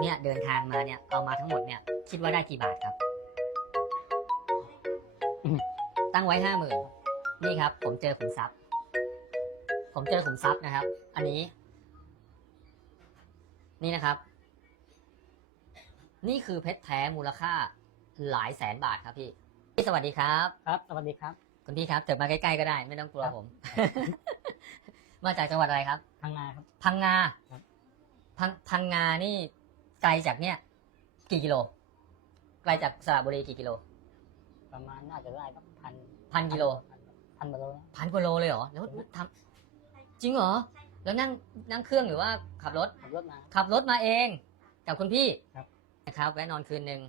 เนี่ยเดินทางมาเนี่ยเอามาทั้งหมดเนี่ยคิดว่าได้กี่บาทครับ ตั้งไว้ห้าหมื่นนี่ครับ ผมเจอขุมทรัพย์ ผมเจอขุมทรัพย์นะครับ อันนี้ นี่นะครับ นี่คือเพชรแท้มูลค่าหลายแสนบาทครับพี่พี่สวัสดีครับ ครับ สวัสดีครับ คุณพี่ครับเถิดมาใกล้ๆก็ได้ ไม่ต้องกลัวครับผม มาจากจังหวัดอะไรครับทางนาครับพังงาครับ พังพังงานี่ ไกลจากเนี่ยกี่กิโล ไกลจากสระบุรีกี่กิโล ประมาณน่าจะได้สักพันพันกิโลพันพันกิโลนะพันกว่าโลเลยเหรอแล้วทำจริงเหรอแล้วนั่งนั่งเครื่องหรือว่าขับรถ ขับรถมา ขับรถมาเองกับคุณพี่ครับ นะครับแวะนอนคืนหนึ่ง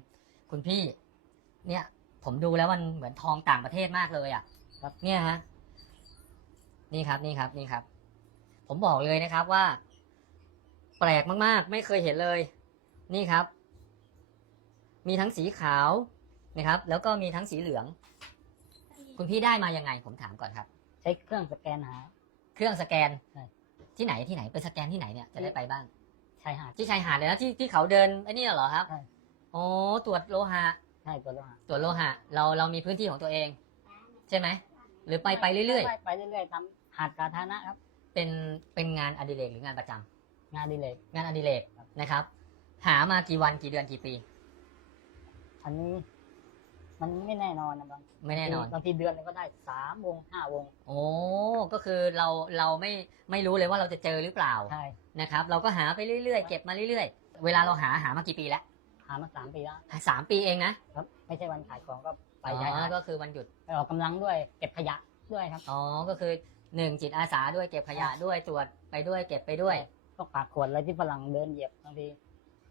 คุณพี่ เนี่ย ผมดูแล้วมันเหมือนทองต่างประเทศมากเลยอะ ครับเนี่ยฮะนี่ครับนี่ครับนี่ครับ ผมบอกเลยนะครับว่า แปลกมากๆ ไม่เคยเห็นเลย นี่ครับ มีทั้งสีขาวนะครับ แล้วก็มีทั้งสีเหลือง คุณพี่ได้มายังไงผมถามก่อนครับ ใช้เครื่องสแกนหา เครื่องสแกนใช่ที่ไหนที่ไหนไปสแกนที่ไหนเนี่ยจะได้ไปบ้างชายหาดที่ชายหาดเลยนะที่ที่เขาเดินไอ้นี่เหรอครับใช่โอ้ตรวจโลหะใช่ตัวโลหะตรวจโลหะ เราเรามีพื้นที่ของตัวเอง ใช่ไหมหรือไปไปเรื่อยๆไปเรื่อยๆทำหาดสาธารณะครับๆเป็นเป็นงานอดิเรกหรืองานประจำงานอดีเลยงานอดิเรกครับนะครับ หามากี่วันกี่เดือนกี่ปี อันนี้ มันไม่แน่นอนนะบางไม่แน่นอน บางทีเดือนหนึงก็ได้สามวงห้าวงโอ้ก็คือเราเราไม่ไม่รู้เลยว่าเราจะเจอหรือเปล่าใช่นะครับ เราก็หาไปเรื่อยๆเก็บมาเรื่อยๆ เวลาเราหาหามากี่ปีแล้วหามาสามปีแล้วสามปีเองนะครับ ไม่ใช่วันขายของก็ไปอ๋ชายหาอดก็คือวันหยุด ไปออกกำลังด้วย เก็บขยะด้วยครับ อ๋อ ก็คือหนึ่งจิตอาสาด้วยเก็บขยะด้วยตรวจไปด้วยเก็บไปด้วย พวกปากขวดอะไรที่ฝรั่งเดินเหยียบบางที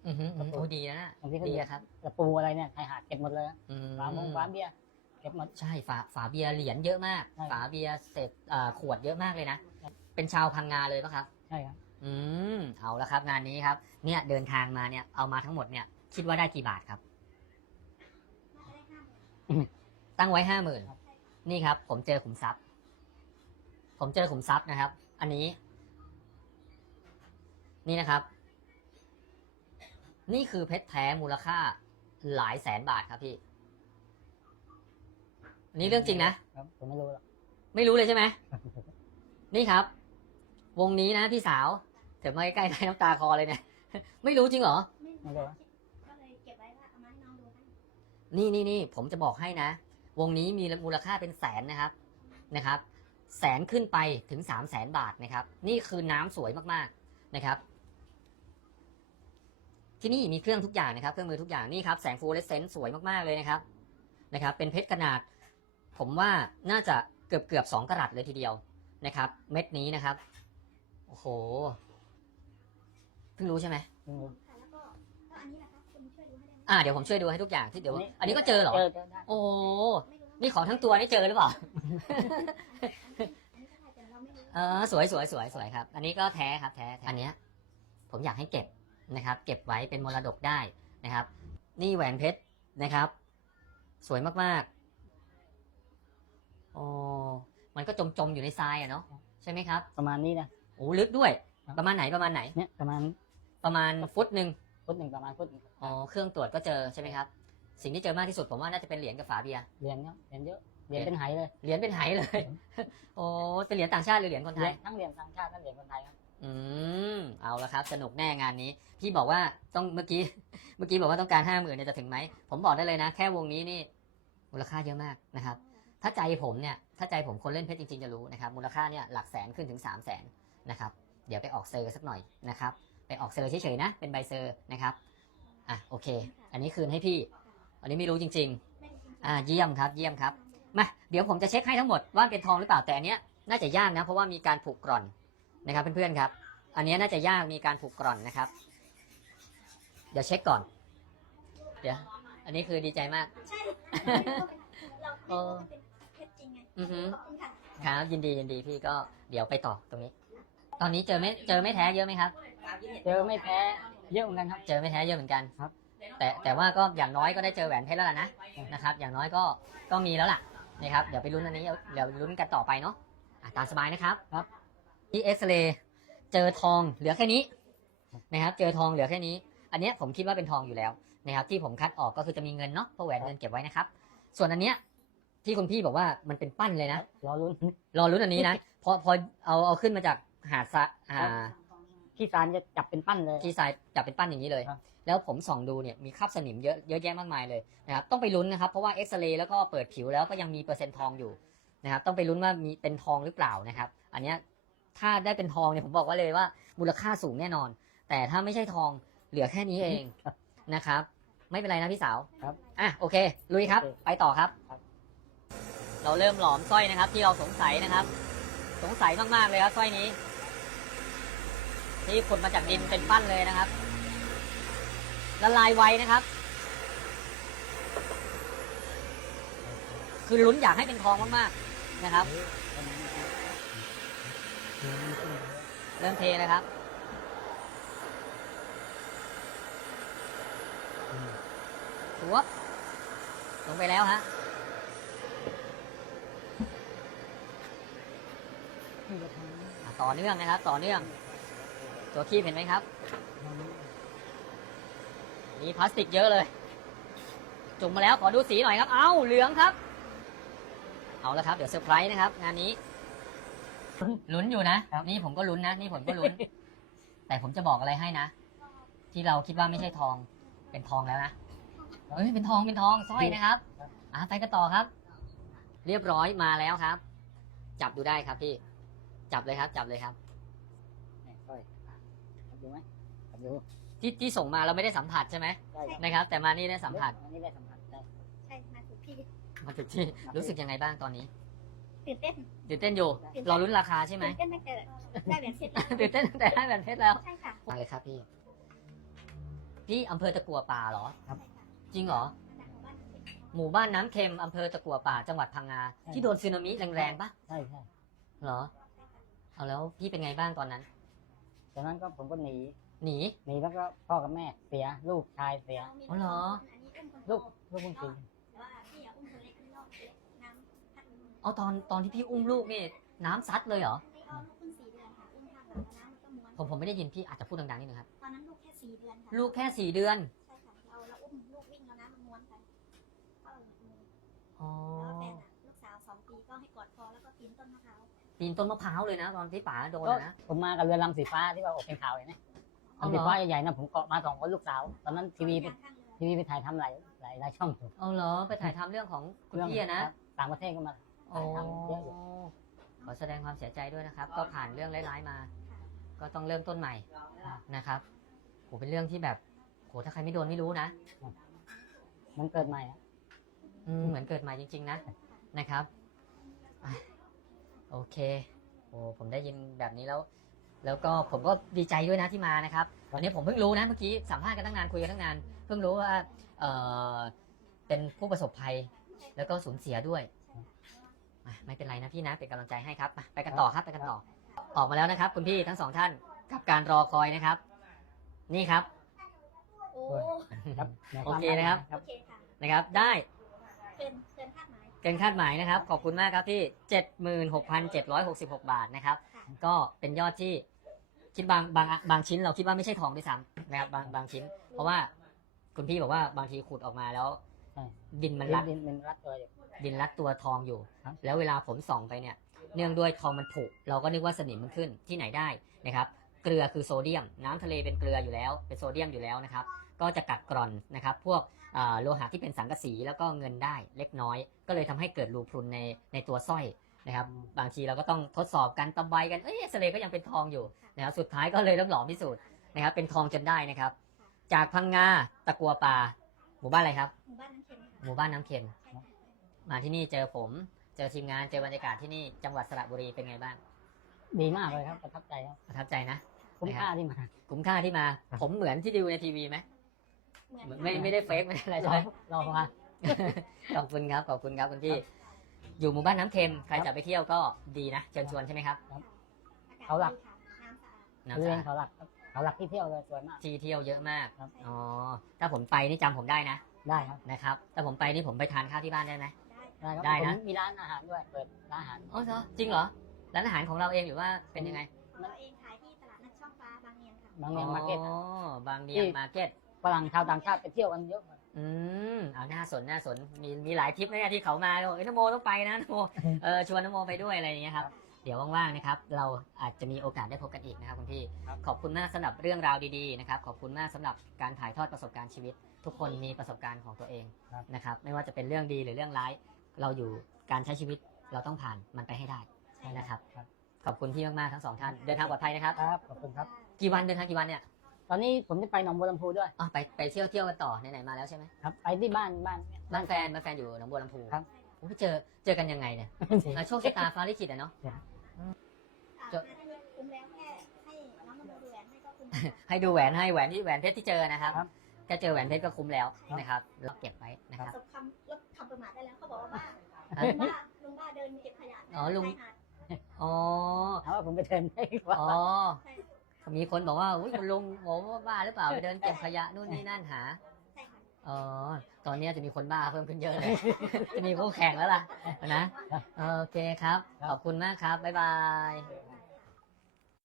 อือหืออือหือครับผมโอ้ดีนะบางทีก็ดีเหยียบอะครับตะปูอะไรเนี่ยชายหาดเก็บหมดเลยอืมฝามงฝาเบียร์เก็บหมด ใช่ฝาฝาเบียร์เหรียญเยอะมาก ใช่ ฝาเบียร์เศษอ่าขวดเยอะมากเลยนะ เป็นชาวพังงาเลยปะครับ ใช่ครับอืมเอาละครับงานนี้ครับ เนี่ยเดินทางมาเนี่ยเอามาทั้งหมดเนี่ยคิดว่าได้กี่บาทครับ ตั้งไว้ห้าหมื่นนี่ครับ ผมเจอขุมทรัพย์ ผมเจอขุมทรัพย์นะครับ อันนี้ นี่นะครับ นี่คือเพชรแท้มูลค่าหลายแสนบาทครับพี่ อันนี้เรื่องจริงนะ ครับผมไม่รู้หรอกไม่รู้เลยใช่ไหม นี่ครับ วงนี้นะพี่สาวเถิดมาใกล้ๆได้น้ำตาคอเลยเนี่ย ไม่รู้จริงเหรอ ไม่รู้ก็เลยเก็บไว้ว่าเอามาให้น้องดูให้นี่นี่นี่ผมจะบอกให้นะ วงนี้มีมูลค่าเป็นแสนนะครับ นะครับ แสนขึ้นไปถึงสามแสนบาทนะครับ นี่คือน้ำสวยมากๆนะครับ ที่นี่มีเครื่องทุกอย่างนะครับ เครื่องมือทุกอย่างนี่ครับแสงฟลูออเรสเซนต์สวยมากๆเลยนะครับนะครับ เป็นเพชรขนาด ผมว่าน่าจะเกือบเกือบสองกะรัตเลยทีเดียวนะครับ เม็ดนี้นะครับโอ้โหเพิ่งรู้ใช่ไหมไม่รู้ค่ะแล้วก็ก็อันนี้แหละครับคุณช่วยดูให้ได้ไหมอ่าเดี๋ยวผมช่วยดูให้ทุกอย่างที่เดี๋ยว อันนี้ก็เจอเหรอ เจอเจอได้โอ้โหไม่รู้ว่านี่ของทั้งตัวนี่เจอหรือเปล่า อันนี้ก็ใช่แต่เราไม่รู้ เออสวยสวยสวยสวยครับ อันนี้ก็แท้ครับแท้แท้อันเนี้ยผมอยากให้เก็บ นะครับ เก็บไว้เป็นมรดกได้นะครับ นี่แหวนเพชรนะครับ สวยมากๆโอ้มันก็จมจมๆอยู่ในทรายอะเนาะใช่ไหมครับประมาณนี้นะโอ้ลึกด้วยครับประมาณไหนประมาณไหนเนี่ยประมาณประมาณฟุตหนึ่งฟุตหนึ่งประมาณฟุตหนึ่งอ๋อเครื่องตรวจก็เจอใช่ไหมครับ สิ่งที่เจอมากที่สุดผมว่าน่าจะเป็นเหรียญกับฝาเบียร์เหรียญเนาะเหรียญเยอะเหรียญเป็นไหเลยเหรียญเป็นไหเลย โอ้เป็นเหรียญต่างชาติหรือเหรียญคนเหไทรียยญทั้งเหรียญต่างชาติทั้งเหรียญคนไทยครับ อืม เอาละครับ สนุกแน่งานนี้ พี่บอกว่าต้องเมื่อกี้ เมื่อกี้บอกว่าต้องการห้าหมื่นเนี่ยจะถึงไหม ผมบอกได้เลยนะ แค่วงนี้นี่ มูลค่าเยอะมากนะครับ ถ้าใจผมเนี่ย ถ้าใจผมคนเล่นเพชรจริงๆจะรู้นะครับ มูลค่าเนี่ยหลักแสนขึ้นถึงสามแสนนะครับ เดี๋ยวไปออกเซอร์สักหน่อยนะครับ ไปออกเซอร์เฉยๆนะ เป็นใบเซอร์นะครับ อะโอเค อันนี้คืนให้พี่ อันนี้ไม่รู้จริง ๆ อ่าเยี่ยมครับ เยี่ยมครับ มา เดี๋ยวผมจะเช็คให้ทั้งหมดว่าเป็นทองหรือเปล่า แต่อันเนี้ยน่าจะยากนะ เพราะว่ามีการผูกกร่อน นะครับเพื่อนๆครับ อันเนี้ยน่าจะยากมีการผูกกร่อนนะครับ เดี๋ยวเช็คก่อน เดี๋ยว อันนี้คือดีใจมาก ใช่เราไม่รู้ว่าเป็นเพชรจริงไงอือฮึ ขอบคุณค่ะครับยินดียินดีพี่ก็เดี๋ยวไปต่อตรงนี้ ตอนนี้เจอไม่เจอไม่แท้เยอะไหมครับ เจอไม่แพ้เยอะเหมือนกันครับ เจอไม่แท้เยอะเหมือนกันครับ แต่แต่ว่าก็อย่างน้อยก็ได้เจอแหวนเพชรแล้วล่ะนะนะครับ อย่างน้อยก็ก็มีแล้วล่ะนะครับ เดี๋ยวไปลุ้นอันนี้เดี๋ยวลุ้นกันต่อไปเนาะอะตามสบายนะครับครับ ที่เอ็กซเรย์เจอทองเหลือแค่นี้นะครับ เจอทองเหลือแค่นี้ อันเนี้ยผมคิดว่าเป็นทองอยู่แล้วนะครับ ที่ผมคัดออกก็คือจะมีเงินเนาะเพราะแหวนเงินเก็บไว้นะครับ ส่วนอันเนี้ยที่คุณพี่บอกว่ามันเป็นปั้นเลยนะรอลุ้นรอรุ้นอันนี้นะพอพอเอาเอาขึ้นมาจากหาดซะอ่าพี่ซานจะจับเป็นปั้นเลยที่ทรายจับเป็นปั้นอย่างนี้เลยครับแล้วผมส่องดูเนี่ยมีคราบสนิมเยอะเยอะแยะมากมายเลยนะครับต้องไปลุ้นนะครับเพราะว่าเอ็กซเรย์แล้วก็เปิดผิวแล้วก็ยังมีเปอร์เซ็นต์ทองอยู่นะครับต้องไปลุ้นว่ามีเป็นทองหรือเปล่านะครับ อันเนี้ย ถ้าได้เป็นทองเนี่ยผมบอกไว่าเลยว่า มูลค่าสูงแน่นอน แต่ถ้าไม่ใช่ทองเหลือแค่นี้เองนะครับ ไม่เป็นไรนะพี่สาวครับ อะโอเค ลุยครับโอเคไปต่อครับครับ เราเริ่มหลอมสร้อยนะครับ ที่เราสงสัยนะครับ สงสัยมากๆเลยครับสร้อยนี้ ที่ขุดมาจากดินเป็นปั้นเลยนะครับละลายไวนะครับ คือลุ้นอยากให้เป็นทองมากๆนะครับ เริ่มเทนะครับ หัวลงไปแล้วฮะอะต่อเนื่องนะครับ ต่อเนื่อง ตัวคีบเห็นไหมครับ มีพลาสติกเยอะเลย จุ่มมาแล้วขอดูสีหน่อยครับ เอ้า เหลืองครับ เอาละครับ เดี๋ยวเซอร์ไพรส์นะครับ งานนี้ ลุ้นอยู่นะครับนี่ผมก็ลุ้นนะ นี่ผมก็ลุ้น แต่ผมจะบอกอะไรให้นะ ที่เราคิดว่าไม่ใช่ทอง เป็นทองแล้วนะเฮ้ย เป็นทอง เป็นทอง สร้อยนะครับ อะไปกันต่อครับ เรียบร้อยมาแล้วครับ จับดูได้ครับพี่ จับเลยครับ จับเลยครับนี่สร้อยจับดูไหมจับดูที่ที่ส่งมาเราไม่ได้สัมผัสใช่ไหมได้ครับนะครับ แต่มานี่ได้สัมผัสอันนี้ได้สัมผัสได้ ใช่ มาถูกที่ มาถึงที่ รู้สึกยังไงบ้างตอนนี้ ตื่นเต้นตื่นเต้นอยู่ตื่นเต้นรอลุ้นราคาใช่ไหมตื่นเต้นตั้งแต่ได้แหวนเพชรแล้วตื่นเต้นตั้งแต่ได้แหวนเพชรแล้ว ใช่ค่ะมาเลยครับพี่ พี่อำเภอตะกัวป่าเหรอใช่ค่ะจริงเหรอ หมู่บ้านน้ำเค็มอำเภอตะกัวป่าจังหวัดพังงา ที่โดนสึนามิแรงๆปะใช่ใช่เหรอ เอาแล้วพี่เป็นไงบ้างตอนนั้นจากนั้นก็ผมก็หนี หนี หนีแล้วก็พ่อกับแม่เสีย ลูกชายเสียอ๋อเหรออันนี้อุ้มคนโตลูกลูกคนสี่แเอาตอนตอนที่พี่อุ้มลูกนี่น้ำซัดเลยเหรอ ไม่เอาลูกเพิ่งสี่เดือนค่ะอุ้มข้างหลังแล้วน้ำมันก็ม้วนผมผมไม่ได้ยินพี่อาจจะพูดดังๆนิดนึงครับ ตอนนั้นลูกแค่สี่เดือนค่ะลูกแค่สี่เดือน ใช่ค่ะเราเราอุ้มลูกวิ่งแล้วน้ำมันม้วนไปก็เลยมืออ๋อ แล้วแฟนอะลูกสาวสองปีก็ให้กอดคอแล้วก็ปีนต้นมะพร้าวปีนต้นมะพร้าวเลยนะ ตอนที่ป๋าโดนก็อะนะ ผมมากับเรือลำสีฟ้าที่ว่าออกเป็นข่าวเห็นไหมเอาลำเหรสีอฟ้าใหญ่ๆนะผมเกาะมาสองคนลูกสาว ตอนนั้นทีวีข้างเรือทีวีไปถ่ายทำหลายหลายหลายช่องอยู่เอาเหรอ ไปถ่ายทำเรื่องของคุณพี่อะนะ ครับต่างประเทศก็มา โอ้ถ่ายทำเยอะอยู่ขอแสดงความเสียใจด้วยนะครับ ก็ผ่านเรื่องร้ายๆมา ก็ต้องเริ่มต้นใหม่นะครับโหเป็นเรื่องที่แบบโหถ้าใครไม่โดนไม่รู้นะมันเกิดใหม่อะอืมเหมือนเกิดใหม่จริง ๆ นะนะครับอะโอเคโอ้ผมได้ยินแบบนี้แล้ว แล้วก็ผมก็ดีใจด้วยนะที่มานะครับวันนี้ผมเพิ่งรู้นะเมื่อกี้สัมภาษณ์กันตั้งนานคุยกันตั้งนาน เพิ่งรู้ว่าเออเป็นผู้ประสบภัย แล้วก็สูญเสียด้วยอะ ไม่เป็นไรนะพี่นะเป็นกำลังใจให้ครับมาไปกันต่อครับไปกันต่อ ออกมาแล้วนะครับ คุณพี่ทั้งสองท่านกับการรอคอยนะครับ นี่ครับ โอ้ครับโอเคนะครับ โอเคค่ะ นะครับ ได้เกินเกินคาดหมาย เกินคาดหมายนะครับ ขอบคุณมากครับที่ 76,766 บาทนะครับ ค่ะ ก็เป็นยอดที่คิดบางบางบางชิ้นเราคิดว่าไม่ใช่ทองด้วยซ้ำนะครับบางบางชิ้น เพราะว่าคุณพี่บอกว่าบางทีขุดออกมาแล้ว ใช่ ดินมันดิรันดดินมันรัดตัวอยู่ ดินรัดตัวทองอยู่ครับแล้วเวลาผมส่องไปเนี่ย เนื่องด้วยทองมันผุเราก็นึกว่าสนิมมันขึ้นที่ไหนได้นะครับ เกลือคือโซเดียม น้ำทะเลเป็นเกลืออยู่แล้ว เป็นโซเดียมอยู่แล้วนะครับ ก็จะกัดกร่อนนะครับ พวกอ่าโลหะที่เป็นสังกะสีแล้วก็เงินได้เล็กน้อย ก็เลยทำให้เกิดรูพรุนในในตัวสร้อยนะครับ บางทีเราก็ต้องทดสอบกันตะไบกัน เอ้ยเอ็กซเรย์ก็ยังเป็นทองอยู่นะครับ สุดท้ายก็เลยต้องหลอมพิสูจน์นะครับ เป็นทองจนได้นะครับ จากพังงาตะกัวป่าหมู่บ้านอะไรครับ หมู่บ้านน้ำเค็มค่ะหมู่บ้านน้ำเค็มใช่ค่ะ มาที่นี่เจอผม เจอทีมงานเจอบรรยากาศที่นี่จังหวัดสระบุรีเป็นไงบ้าง ดีมากเลยครับประทับใจครับประทับใจนะคุ้มค่าที่มาคุ้มค่าที่มาครับผมเหมือนที่ดูในทีวีไหมเหมือนไม่ไม่ได้เฟกไม่ได้อะไรรใช่อไหมรอมาขอบคุณครับขอบคุณครับคุณพี่ครับอยู่หมู่บ้านน้ำเค็มใครครับจะไปเที่ยวก็ดีนะเชิญชวนใช่ไหมครับเขาหลักน้ำสะอาดเรืน้ำสะอนอาดเขาหลักครับเขาหลักที่เที่ยวเลยสวยมากที่เที่ยวเยอะมากครับอ๋อถ้าผมไปนี่จำผมได้นะได้ครับนะครับถ้าผมไปนี่ผมไปทานข้าวที่บ้านได้ไหม ได้ได้ครับได้นะ ผมมีร้านอาหารด้วย เปิดร้านอาหาร อ๋อเหรอจริงเหรอร้านอาหารของเราเองหรือว่าเป็นยังไงเราเองขายที่ตลาดนัดช่องฟ้าบางเนียนค่ะบางเนียงมาร์เก็ตอ๋อบางเนียงมาร์เก็ตฝรั่งชาวต่างชาติไปเที่ยวกันเยอะอืมเอาน่าสนน่าสนมีมีหลายทริปนะเนี่ยที่เขามาบอกเอ้ยนโมต้องไปนะนโมเออชวนนโมไปด้วยอะไรอย่างเงี้ยครับครับเดี๋ยวว่างๆนะครับ เราอาจจะมีโอกาสได้พบกันอีกนะครับคุณพี่ ครับ ขอบคุณมากสำหรับเรื่องราวดีๆนะครับ ขอบคุณมากสำหรับการถ่ายทอดประสบการณ์ชีวิต ทุกคนมีประสบการณ์ของตัวเองนะครับ ไม่ว่าจะเป็นเรื่องดีหรือเรื่องร้าย เราอยู่การใช้ชีวิตเราต้องผ่านมันไปให้ได้นะครับครับ ขอบคุณพี่มากๆทั้งสองท่านเดินทางปลอดภัยนะครับ ครับขอบคุณครับ กี่วันเดินทางกี่วันเนี่ยตอนนี้ผมจะไปหนองบัวลำพูด้วยอ๋อไปไปเที่ยวเที่ยวกันต่อไหนๆมาแล้วใช่ไหมครับไปที่บ้านบ้านบ้านแฟนบ้านแฟนอยู่หนองบัวลำพูครับโอ้ไปเจอเจอกันยังไงเนี่ยอะโชคชะตาฟ้าลิขิตอะเนาะอ่าคุ้มแล้วแค่ให้น้องนโมดูแหวนให้ก็คุ้มให้ดูแหวนให้แหวนที่แหวนเพชรที่เจอนะครับ ครับ แค่เจอแหวนเพชรก็คุ้มแล้วครับนะครับเราเก็บไว้นะครับจบคำลดคำประมาทได้แล้วเขาบอกว่าบ้าครับลุงบ้าลุงบ้าเดินเก็บขยะอ๋อลุงชายหาดอ๋อถามว่าผมไปเทรนได้ว่าอ๋อมีคนบอกว่าอุ้ยคุณลุงโอ้บ้าหรือเปล่าไปเดินเก็บขยะนู่นนี่นั่นหาใช่ค่ะอ๋อ ตอนนี้จะมีคนบ้าเพิ่มขึ้นเยอะเลย จะมีคู่แข่งแล้วล่ะนะ โอเคครับ ขอบคุณมากครับ บ๊ายบายครับ